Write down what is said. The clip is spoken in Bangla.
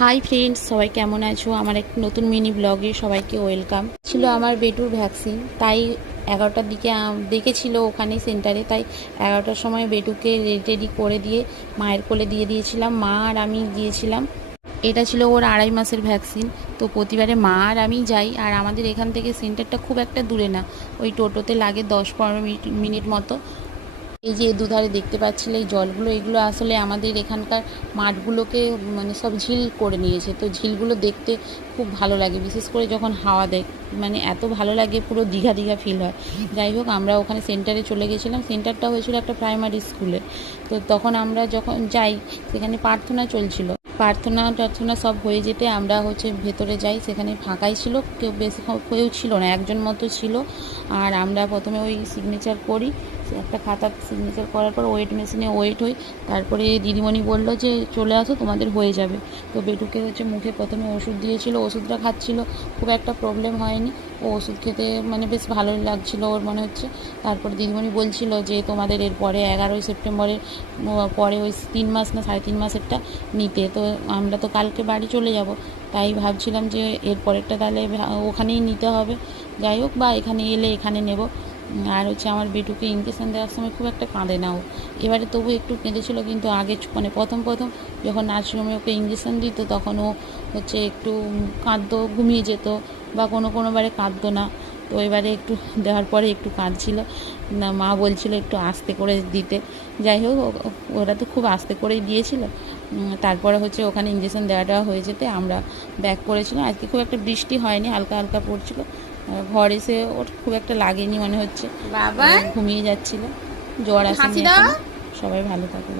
হাই ফ্রেন্ডস, সবাই কেমন আছো? আমার এক নতুন মিনি ব্লগে সবাইকে ওয়েলকাম। ছিল আমার বেটুর ভ্যাকসিন, তাই 11টার দিকে ডেকেছিল ওখানে সেন্টারে, তাই 11টার সময় বেটুকে রেডি করে দিয়ে মায়ের কোলে দিয়ে দিয়েছিলাম। মা আর আমি গিয়েছিলাম। এটা ছিল ওর 2.5 মাসের ভ্যাকসিন। তো প্রতিবারে মা আর আমি যাই, আর আমাদের এখান থেকে সেন্টারটা খুব একটা দূরে না, ওই টোটোতে লাগে 10-15 মিনিট মতো। এই যে দুধারে দেখতে পাচ্ছিলে এই জলগুলো, এগুলো আসলে আমাদের এখানকার মাঠগুলোকে মানে সব ঝিল করে নিয়েছে। তো ঝিলগুলো দেখতে খুব ভালো লাগে, বিশেষ করে যখন হাওয়া দেয়, মানে এত ভালো লাগে, পুরো দীঘা দীঘা ফিল হয়। যাই হোক, আমরা ওখানে সেন্টারে চলে গেছিলাম। সেন্টারটা হয়েছিল একটা প্রাইমারি স্কুলে। তো তখন আমরা যখন যাই, সেখানে প্রার্থনা চলছিল। প্রার্থনা টার্থনা সব হয়ে যেতে আমরা ভেতরে যাই। সেখানে ফাঁকাই ছিল, কেউ বেশি কেউ ছিল না, একজন মতো ছিল। আর আমরা প্রথমে ওই সিগনেচার করি, একটা খাতা সিগনেচার করার পর ওয়েট মেশিনে ওয়েট হই। তারপরে দিদিমণি বলল যে চলে আসো, তোমাদের হয়ে যাবে। তো বেটুকে মুখে প্রথমে ওষুধ দিয়েছিল, ওষুধটা খাচ্ছিল, খুব একটা প্রবলেম হয়নি। ও ওষুধ খেতে মানে বেশ ভালোই লাগছিল ওর মনে হচ্ছে। তারপর দিদিমণি বলছিল যে তোমাদের এরপরে 11ই সেপ্টেম্বরের পরে ওই 3 মাস না 3.5 মাসেরটা নিতে। তো আমরা তো কালকে বাড়ি চলে যাব, তাই ভাবছিলাম যে এর পরেরটা তাহলে ওখানেই নিতে হবে। যাই হোক, বা এখানে এলে এখানে নেব। আর আমার বেটুকে ইঞ্জেকশান দেওয়ার সময় খুব একটা কাঁদে না ও। এবারে তবু একটু কেঁদেছিল, কিন্তু আগে মানে প্রথম যখন নার্সিংহোমে ওকে ইঞ্জেকশান দিত, তখন ও একটু কাঁদতো, ঘুমিয়ে যেত, বা কোনোবারে কাঁদতো না। তো এবারে একটু দেওয়ার পরে একটু কাঁদছিল না, মা বলছিল একটু আস্তে করে দিতে। যাই হোক, ওরা তো খুব আস্তে করেই দিয়েছিল। তারপরে ওখানে ইঞ্জেকশান দেওয়াটা হয়ে যেতে আমরা ব্যাক করেছিলাম। আজকে খুব একটা বৃষ্টি হয়নি, হালকা হালকা পড়ছিল। ঘর এসে ওর খুব একটা লাগেনি মনে হচ্ছে, বাবা ঘুমিয়ে যাচ্ছিল। জ্বর আসেনি এখনো। সবাই ভালো থাকে।